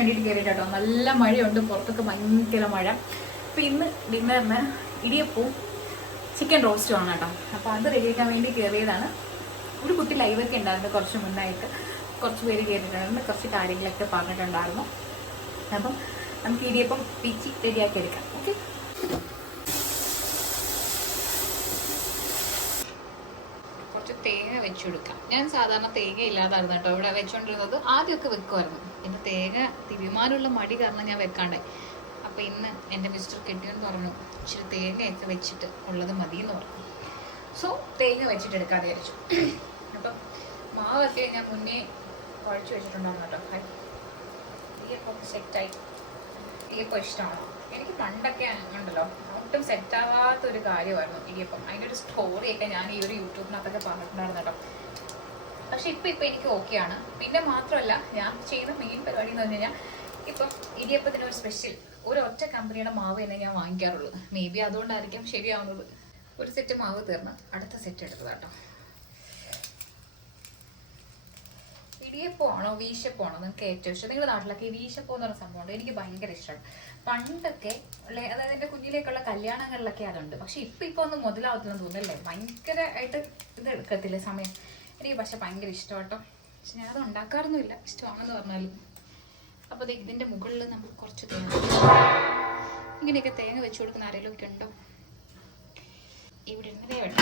വേണ്ടിയിട്ട് കയറിയിട്ട് കേട്ടോ. നല്ല മഴയുണ്ട്, പുറത്തൊക്കെ ഭയങ്കര മഴ. അപ്പോൾ ഇന്ന് ഡിന്നറിന് ഇടിയപ്പവും ചിക്കൻ റോസ്റ്റും ആണ് കേട്ടോ. അപ്പോൾ അത് റെഡിയാക്കാൻ വേണ്ടി കയറിയതാണ്. ഒരു കുട്ടി ലൈവൊക്കെ ഉണ്ടായിരുന്നു കുറച്ച് മുന്നായിട്ട്, കുറച്ച് പേര് കയറിയിട്ടുണ്ടായിരുന്നു, കുറച്ച് കാര്യങ്ങളൊക്കെ പറഞ്ഞിട്ടുണ്ടായിരുന്നു. അപ്പം നമുക്ക് ഇടിയപ്പം പിച്ചി റെഡിയാക്കി എടുക്കാം. ഓക്കെ, കുറച്ച് തേങ്ങ വെച്ചെടുക്കാം. ഞാൻ സാധാരണ തേങ്ങ ഇല്ലാതായിരുന്നു കേട്ടോ ഇവിടെ വെച്ചുകൊണ്ടിരുന്നത്. ആദ്യമൊക്കെ വെക്കുമായിരുന്നു, പിന്നെ തേങ്ങ തീരുമാനമുള്ള മടി കാരണം ഞാൻ വെക്കാണ്ടായി. അപ്പോൾ ഇന്ന് എൻ്റെ മിസ്റ്റർ കെട്ടിയെന്ന് പറഞ്ഞു ഇച്ചിരി തേങ്ങയൊക്കെ വെച്ചിട്ട് ഉള്ളത് മതി എന്ന് പറഞ്ഞു. സോ തേങ്ങ വെച്ചിട്ട് എടുക്കാതെ വിചാരിച്ചു. അപ്പം മാവൊക്കെ ഞാൻ മുന്നേ കുഴച്ച് വെച്ചിട്ടുണ്ടായിരുന്നു കേട്ടോ. ഇടിയപ്പം സെറ്റായി. ഇടിയപ്പം ഇഷ്ടമാണോ? എനിക്ക് പണ്ടൊക്കെ ഉണ്ടല്ലോ ഒട്ടും സെറ്റാവാത്തൊരു കാര്യമായിരുന്നു ഇടിയപ്പം. അതിൻ്റെ ഒരു സ്റ്റോറിയൊക്കെ ഞാൻ ഈ ഒരു യൂട്യൂബിനകത്തൊക്കെ പറഞ്ഞിട്ടുണ്ടായിരുന്നു കേട്ടോ. പക്ഷെ ഇപ്പം എനിക്ക് ഓക്കെയാണ്. പിന്നെ മാത്രമല്ല, ഞാൻ ചെയ്യുന്ന മെയിൻ പരിപാടി എന്ന് പറഞ്ഞു കഴിഞ്ഞാൽ ഇപ്പം ഇടിയപ്പത്തിന് ഒരു സ്പെഷ്യൽ ഒരു ഒറ്റ കമ്പനിയുടെ മാവ് തന്നെ ഞാൻ വാങ്ങിക്കാറുള്ളൂ. മേ ബി അതുകൊണ്ടായിരിക്കും ശരിയാവുന്നത്. ഒരു സെറ്റ് മാവ് തീർന്ന് അടുത്ത സെറ്റ് എടുത്തത് കേട്ടോ. ഇടിയപ്പമാണോ വീശപ്പമാണോ നിങ്ങൾക്ക് ഏറ്റവും ഇഷ്ടം? നിങ്ങളുടെ നാട്ടിലൊക്കെ ഈ വീശപ്പം എന്ന് പറഞ്ഞ സംഭവമുണ്ട്, എനിക്ക് ഭയങ്കര ഇഷ്ടമാണ്. പണ്ടൊക്കെ അതായത് എൻ്റെ കുഞ്ഞിലേക്കുള്ള കല്യാണങ്ങളിലൊക്കെ അതുണ്ട്. പക്ഷെ ഇപ്പൊ ഒന്നും മുതലാവത്തില്ലെന്ന് തോന്നുന്നല്ലേ, ഭയങ്കരമായിട്ട് ഇത് എടുക്കത്തില്ല സമയം. എനിക്ക് പക്ഷെ ഭയങ്കര ഇഷ്ടം കേട്ടോ. പക്ഷെ ഞാനത് ഉണ്ടാക്കാറൊന്നുമില്ല, ഇഷ്ടമാണെന്ന് പറഞ്ഞാലും. അപ്പോൾ അത് ഇതിൻ്റെ മുകളിൽ നമ്മൾ കുറച്ച് തേങ്ങ, ഇങ്ങനെയൊക്കെ തേങ്ങ വെച്ച് കൊടുക്കുന്ന ആരെങ്കിലും ഒക്കെ ഉണ്ടോ? ഇവിടെ ഇങ്ങനെ വേണം.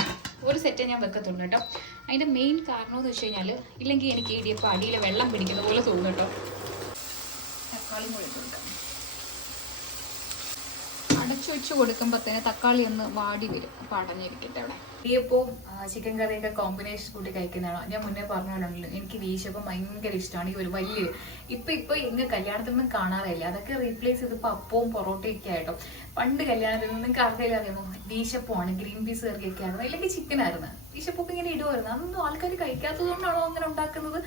ഒരു സെറ്റേ ഞാൻ വെക്കത്തുള്ളൂ കേട്ടോ. അതിൻ്റെ മെയിൻ കാരണം എന്ന് വെച്ച് കഴിഞ്ഞാൽ ഇല്ലെങ്കിൽ എനിക്ക് ഇടിയപ്പം അടിയിൽ വെള്ളം പിടിക്കുന്ന പോലെ തോന്നും കേട്ടോ. തക്കാളി മുഴുവൻ കൊടുക്കാം. അടച്ചു വെച്ച് കൊടുക്കുമ്പോഴത്തേന് തക്കാളി ഒന്ന് വാടി വരും. അപ്പം അടഞ്ഞിരിക്കട്ടെ അവിടെ. ഇടിയപ്പവും ചിക്കൻ കറിയൊക്കെ കോമ്പിനേഷൻ കൂട്ടി കഴിക്കുന്നതാണോ? ഞാൻ മുന്നേ പറഞ്ഞുകൊണ്ടല്ലോ, എനിക്ക് വീശപ്പം ഭയങ്കര ഇഷ്ടമാണ്. ഈ ഒരു വലിയ ഇപ്പൊ ഇന്ന് കല്യാണത്തിൽ നിന്നും കാണാറില്ല, അതൊക്കെ റീപ്ലേസ് ചെയ്തപ്പോൾ അപ്പവും പൊറോട്ടയൊക്കെ ആയിട്ടോ. പണ്ട് കല്യാണത്തിൽ നിന്ന് നിങ്ങൾക്ക് ആർക്കെങ്കിലും അറിയാമോ, വീശപ്പമാണ്, ഗ്രീൻ പീസ് കറിയൊക്കെ ആയിരുന്നു, അല്ലെങ്കിൽ ചിക്കൻ ആയിരുന്നു. വീശപ്പൊക്കെ ഇങ്ങനെ ഇടുമായിരുന്നു. അതൊന്നും ആൾക്കാർ കഴിക്കാത്തത് കൊണ്ടാണോ അങ്ങനെ ഉണ്ടാക്കുന്നത്,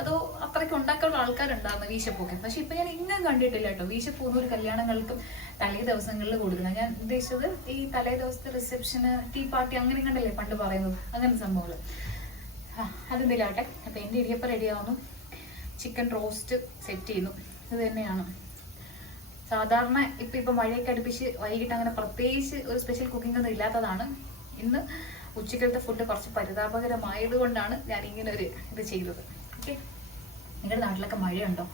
അതോ അത്രയ്ക്ക് ഉണ്ടാക്കാനുള്ള ആൾക്കാരുണ്ടായിരുന്നു വീശപ്പൊക്കെ. പക്ഷെ ഇപ്പൊ ഞാൻ ഇന്നും കണ്ടിട്ടില്ല കേട്ടോ വീശപ്പൊന്നും ഒരു കല്യാണങ്ങൾക്കും തലേ ദിവസങ്ങളിൽ കൊടുക്കുന്നത്. ഞാൻ ഉദ്ദേശിച്ചത് ഈ തലേ ദിവസത്തെ റിസപ്ഷന്, ടീ പാർട്ടി അങ്ങനെ കണ്ടല്ലേ പണ്ട് പറയുന്നത്, അങ്ങനത്തെ സംഭവങ്ങൾ. അതെന്തെങ്കിലും ആട്ടെ. അപ്പൊ എൻ്റെ ഇടിയപ്പം റെഡി ആവുന്നു. ചിക്കൻ റോസ്റ്റ് സെറ്റ് ചെയ്യുന്നു. ഇത് തന്നെയാണ് സാധാരണ. ഇപ്പൊ മഴയൊക്കെ അടുപ്പിച്ച് വൈകിട്ട് അങ്ങനെ പ്രത്യേകിച്ച് ഒരു സ്പെഷ്യൽ കുക്കിംഗ് ഒന്നും ഇല്ലാത്തതാണ്. ഇന്ന് ഉച്ചക്കലത്തെ ഫുഡ് കുറച്ച് പരിതാപകരമായത് കൊണ്ടാണ് ഞാൻ ഇങ്ങനെ ഒരു ഇത് ചെയ്തത്. ഓക്കെ, നിങ്ങളുടെ നാട്ടിലൊക്കെ മഴയുണ്ടോ?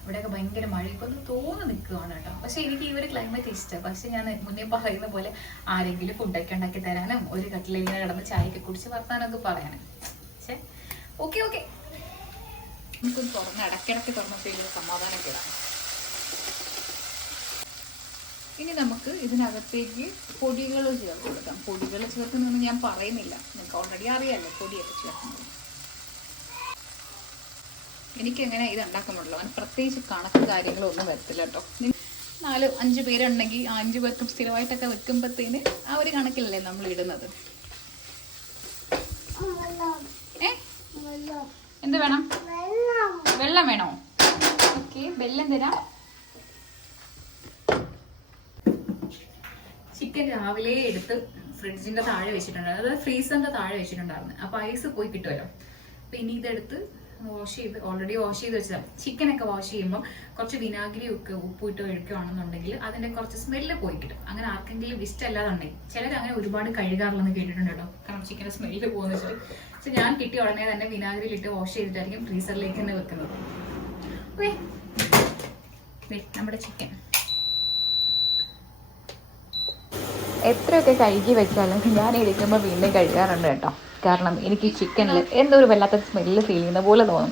ഇവിടെയൊക്കെ ഭയങ്കര മഴ ഇപ്പൊ ഒന്ന് തോന്നി നിൽക്കുകയാണ് കേട്ടോ. പക്ഷെ എനിക്ക് ഈ ഒരു ക്ലൈമറ്റ് ഇഷ്ടം. പക്ഷെ ഞാൻ മുന്നേ പറയുന്ന പോലെ ആരെങ്കിലും ഫുഡൊക്കെ ഉണ്ടാക്കി തരാനും ഒരു കട്ടിലിങ്ങനെ കിടന്ന് ചായയൊക്കെ കുടിച്ച് വർത്താനൊക്കെ പറയാനും. പക്ഷെ ഓക്കെ ഓക്കെ, നമുക്കൊന്ന് തുറന്ന് ഇടയ്ക്കിടയ്ക്ക് തുറന്നപ്പോഴൊരു സമാധാനമൊക്കെ ഇടാം. ഇനി നമുക്ക് ഇതിനകത്തേക്ക് പൊടികൾ ചേർത്ത് കൊടുക്കാം. പൊടികൾ ചേർക്കുന്നൊന്നും ഞാൻ പറയുന്നില്ല, നിങ്ങൾക്ക് ഓൾറെഡി അറിയാമല്ലോ പൊടിയൊക്കെ ചേർക്കുന്നത്. എനിക്കെങ്ങനെ ഇത് ഉണ്ടാക്കുമ്പോഴല്ലോ അങ്ങനെ പ്രത്യേകിച്ച് കണക്ക് കാര്യങ്ങളൊന്നും വരത്തില്ല കേട്ടോ. 4-5 പേരുണ്ടെങ്കിൽ 5 പേർക്കും സ്ഥിരമായിട്ടൊക്കെ വെക്കുമ്പോഴത്തേന് ആ ഒരു കണക്കിലല്ലേ നമ്മൾ ഇടുന്നത്. എന്ത് വേണം? വെള്ളം വേണോ? ഓക്കെ, വെള്ളം തരാം. ചിക്കൻ രാവിലെ എടുത്ത് ഫ്രിഡ്ജിന്റെ താഴെ വെച്ചിട്ടുണ്ടായിരുന്നു, അതായത് ഫ്രീസറിന്റെ താഴെ വെച്ചിട്ടുണ്ടായിരുന്നു. അപ്പൊ ഐസ് പോയി കിട്ടുമല്ലോ. അപ്പൊ ഇനി ഇതെടുത്ത് വാഷ് ചെയ്ത്, ഓൾറെഡി വാഷ് ചെയ്ത് വെച്ചതാണ്. ചിക്കനൊക്കെ വാഷ് ചെയ്യുമ്പോൾ കുറച്ച് വിനാഗിരി ഒക്കെ ഉപ്പിട്ട് ഒഴിക്കുകയാണെന്നുണ്ടെങ്കിൽ അതിന്റെ കുറച്ച് സ്മെല്ല് പോയി കിട്ടും. അങ്ങനെ ആർക്കെങ്കിലും ഇഷ്ടമല്ലാതുണ്ടെങ്കിൽ ചിലർ അങ്ങനെ ഒരുപാട് കഴുകാറില്ലെന്ന് കേട്ടിട്ടുണ്ട് കേട്ടോ, കാരണം ചിക്കൻ്റെ സ്മെല്ല് പോകുന്ന വെച്ചാൽ. പക്ഷെ ഞാൻ കിട്ടിയ ഉടനെ തന്നെ വിനാഗിരിയിലിട്ട് വാഷ് ചെയ്തിട്ടായിരിക്കും ഫ്രീസറിലേക്ക് തന്നെ വെക്കുന്നത്. ഓക്കെ, നമ്മുടെ ചിക്കൻ എത്രയൊക്കെ കഴുകി വെച്ചാലും ഞാൻ ഇരിക്കുമ്പോൾ വീണ്ടും കഴുകാറുണ്ട് കേട്ടോ. കാരണം എനിക്ക് ചിക്കനിൽ എന്തോ ഒരു വല്ലാത്ത സ്മെല്ല് ഫീൽ ചെയ്യുന്ന പോലെ തോന്നും.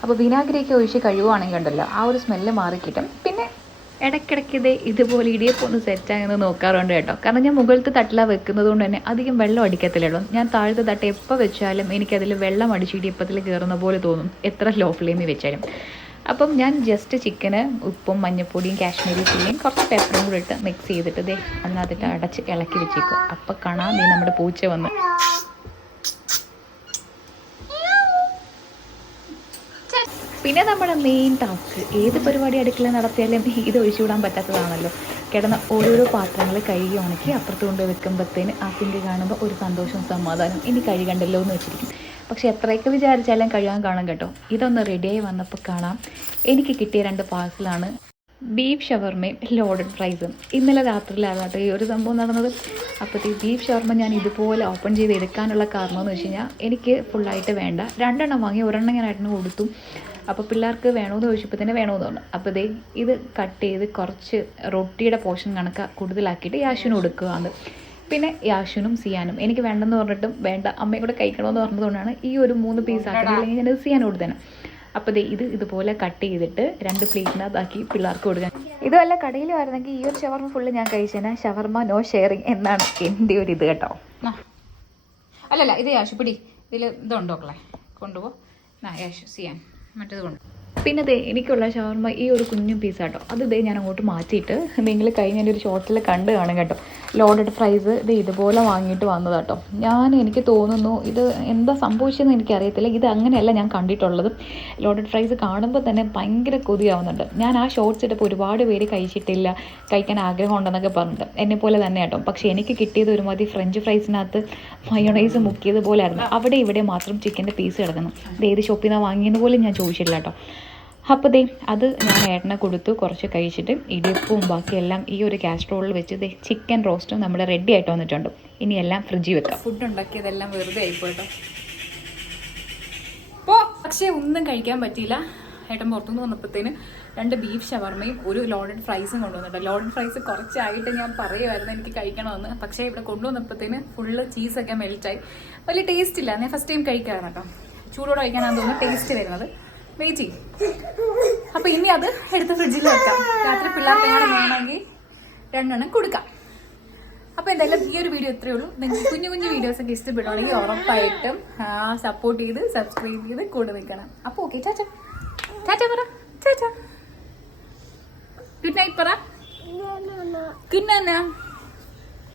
അപ്പോൾ വിനാഗിരിയൊക്കെ ഒഴിച്ച് കഴുകുവാണെങ്കിൽ ഉണ്ടല്ലോ ആ ഒരു സ്മെല്ല് മാറിക്കിട്ടും. പിന്നെ ഇടയ്ക്കിടയ്ക്ക് ഇതുപോലെ ഇടിയപ്പം ഒന്ന് സെറ്റായെന്ന് നോക്കാറുണ്ട് കേട്ടോ. കാരണം ഞാൻ മുകളിലത്തെ തട്ടിലാണ് വെക്കുന്നത് കൊണ്ട് തന്നെ അധികം വെള്ളം അടിക്കത്തില്ലല്ലോ. ഞാൻ താഴത്തെ തട്ട് എപ്പോൾ വെച്ചാലും എനിക്കതിൽ വെള്ളം അടിച്ച് ഇടിയപ്പത്തിൽ കയറുന്ന പോലെ തോന്നും, എത്ര ലോ ഫ്ലെയിമിൽ വെച്ചാലും. അപ്പം ഞാൻ ജസ്റ്റ് ചിക്കന് ഉപ്പും മഞ്ഞൾപ്പൊടിയും കാശ്മീരി ചില്ലിയും കുറച്ച് പെപ്പറും കൂടി ഇട്ട് മിക്സ് ചെയ്തിട്ട് അതിനകത്തിട്ട് അടച്ച് ഇളക്കി വെച്ചേക്കും. അപ്പം കാണാം നമ്മുടെ പൂച്ച വന്ന്. പിന്നെ നമ്മുടെ മെയിൻ ടാസ്ക്, ഏത് പരിപാടി അടുക്കള നടത്തിയാലും ഇത് ഒഴിച്ചുവിടാൻ പറ്റാത്തതാണല്ലോ. കിടന്ന ഓരോരോ പാത്രങ്ങൾ കഴുകി ഉണക്കി അപ്പുറത്ത് കൊണ്ട് വെക്കുമ്പോഴത്തേന് ആ സിങ്ക് കാണുമ്പോൾ ഒരു സന്തോഷവും സമാധാനം, ഇനി കഴുകണ്ടല്ലോ എന്ന് വെച്ചിരിക്കും. പക്ഷെ എത്രയൊക്കെ വിചാരിച്ചാലും കഴിയാൻ കാണും കേട്ടോ. ഇതൊന്ന് റെഡിയായി വന്നപ്പോൾ കാണാം എനിക്ക് കിട്ടിയ 2 പാഴ്സലാണ്. Beef ഷവർമയും loaded ഫ്രൈസും. ഇന്നലെ രാത്രിയിലാണ് കേട്ടോ ഈ ഒരു സംഭവം നടന്നത്. അപ്പോഴത്തേക്ക് ബീഫ് ഷവർമ ഞാൻ ഇതുപോലെ ഓപ്പൺ ചെയ്ത് എടുക്കാനുള്ള കാരണം എന്ന് വെച്ച് കഴിഞ്ഞാൽ എനിക്ക് ഫുള്ളായിട്ട് വേണ്ട, 2 എണ്ണം വാങ്ങി, 1 എണ്ണം ഞാൻ ഏട്ടന് കൊടുത്തു. അപ്പോൾ പിള്ളേർക്ക് വേണമെന്ന് ചോദിച്ചപ്പോൾ തന്നെ വേണമെന്ന് പറഞ്ഞു. അപ്പോൾ ഇത് കട്ട് ചെയ്ത് കുറച്ച് റൊട്ടിയുടെ പോർഷൻ കണക്ക് കൂടുതലാക്കിയിട്ട് യാശുവിന് കൊടുക്കുകയാണ്. പിന്നെ യാശുനും സിയാനും എനിക്ക് വേണ്ടെന്ന് പറഞ്ഞിട്ടും വേണ്ട അമ്മയും കൂടെ കഴിക്കണമെന്ന് പറഞ്ഞതുകൊണ്ടാണ് ഈ ഒരു 3 പീസ് ആക്കി, അല്ലെങ്കിൽ ഞാൻ സിയാൻ കൊടുത്തേനെ. അപ്പോൾ ഇതുപോലെ കട്ട് ചെയ്തിട്ട് 2 പ്ലേറ്റിനകത്താക്കി പിള്ളേർക്ക് കൊടുക്കാൻ. ഇതുമല്ല കടയിൽ വരുന്നെങ്കിൽ ഈ ഒരു ഷവർമ ഫുള്ള് ഞാൻ കഴിച്ചേനെ. ഷവർമ നോ ഷെയറിങ് എന്നാണ് എൻ്റെ ഒരു ഇത് കേട്ടോ. അല്ലല്ല ഇത് യാശു പിടി, ഇതിൽ ഇതുണ്ടോക്കളെ കൊണ്ടുപോ. യാശു സിയാൻ മറ്റേത് കൊണ്ട്. പിന്നെ എനിക്കുള്ള ഷവർമ ഈ ഒരു കുഞ്ഞു പീസാട്ടോ. അത് ഞാൻ അങ്ങോട്ട് മാറ്റിയിട്ട് നിങ്ങൾ കഴിഞ്ഞ എൻ്റെ ഒരു ഷോർട്ടിൽ കണ്ട് കാണും കേട്ടോ. ലോഡഡ് ഫ്രൈസ് ഇതുപോലെ വാങ്ങിയിട്ട് വന്നതാട്ടോ. എനിക്ക് തോന്നുന്നു ഇത് എന്താ സംഭവിച്ചതെന്ന് എനിക്കറിയത്തില്ല. ഇത് അങ്ങനെയല്ല ഞാൻ കണ്ടിട്ടുള്ളത്. ലോഡഡ് ഫ്രൈസ് കാണുമ്പോൾ തന്നെ ഭയങ്കര കൊതിയാവുന്നുണ്ട്. ഞാൻ ആ ഷോർട്ട്സ് ഇട്ടപ്പോൾ ഒരുപാട് പേര് കഴിച്ചിട്ടില്ല, കഴിക്കാൻ ആഗ്രഹം ഉണ്ടെന്നൊക്കെ പറഞ്ഞിട്ട് എന്നെപ്പോലെ തന്നെ കേട്ടോ. പക്ഷേ എനിക്ക് കിട്ടിയത് ഒരുമാതിരി ഫ്രഞ്ച് ഫ്രൈസിനകത്ത് മയോണൈസ് മുക്കിയത് പോലെ ആയിരുന്നു. അവിടെ ഇവിടെ മാത്രം ചിക്കൻ്റെ പീസ് കിടക്കുന്നു. ഇത് ഏത് ഷോപ്പിൽ നിന്നാണ് വാങ്ങിയെന്ന് പോലും ഞാൻ ചോദിച്ചില്ല കേട്ടോ. അപ്പോൾ അത് ഞാൻ ഏട്ടനെ കൊടുത്തു, കുറച്ച് കഴിച്ചിട്ട് ഇടിയപ്പവും ബാക്കിയെല്ലാം ഈ ഒരു കാസ്ട്രോളിൽ വെച്ച് ചിക്കൻ റോസ്റ്റും നമ്മുടെ റെഡി ആയിട്ട് വന്നിട്ടുണ്ട്. ഇനി എല്ലാം ഫ്രിഡ്ജിൽ വെക്കാം. ഫുഡ് ഉണ്ടാക്കിയതെല്ലാം വെറുതെ ആയിപ്പോട്ടോ. പക്ഷേ ഒന്നും കഴിക്കാൻ പറ്റിയില്ല. ഏട്ടൻ പുറത്തുനിന്ന് വന്നപ്പോഴത്തേന് 2 ബീഫ് ഷവർമയും 1 ലോഡഡ് ഫ്രൈസും കൊണ്ടുവന്നിട്ടുണ്ട്. ലോഡഡ് ഫ്രൈസ് കുറച്ചായിട്ട് ഞാൻ പറയുമായിരുന്നു എനിക്ക് കഴിക്കണമെന്ന്. പക്ഷേ ഇവിടെ കൊണ്ടുവന്നപ്പോഴത്തേന് ഫുള്ള് ചീസൊക്കെ മെൽറ്റായി. വലിയ ടേസ്റ്റ് ഇല്ല. ഞാൻ ഫസ്റ്റ് ടൈം കഴിക്കാറ് കേട്ടോ. ചൂടോടെ കഴിക്കാനാണെന്ന് തോന്നുന്നു ടേസ്റ്റ് വരുന്നത്. വെയിറ്റ് ചെയ്യും. അപ്പോൾ ഇനി അത് എടുത്ത് ഫ്രിഡ്ജിൽ വെക്കാം. രാത്രി പിള്ളേർക്ക് വേണമെങ്കിൽ 2 എണ്ണം കൊടുക്കാം. അപ്പോൾ എന്തായാലും ഈ ഒരു വീഡിയോ ഇത്രയേ ഉള്ളൂ. നിങ്ങൾക്ക് കുഞ്ഞു കുഞ്ഞു വീഡിയോസൊക്കെ ഇഷ്ടപ്പെടുവാണെങ്കിൽ ഉറപ്പായിട്ടും സപ്പോർട്ട് ചെയ്ത് സബ്സ്ക്രൈബ് ചെയ്ത് കൂടെ നിൽക്കണം. അപ്പോൾ ഓക്കെ, ചാച്ച ചാച്ച പറ, ചാച്ച ഗുഡ് നൈറ്റ് പറ. Good night.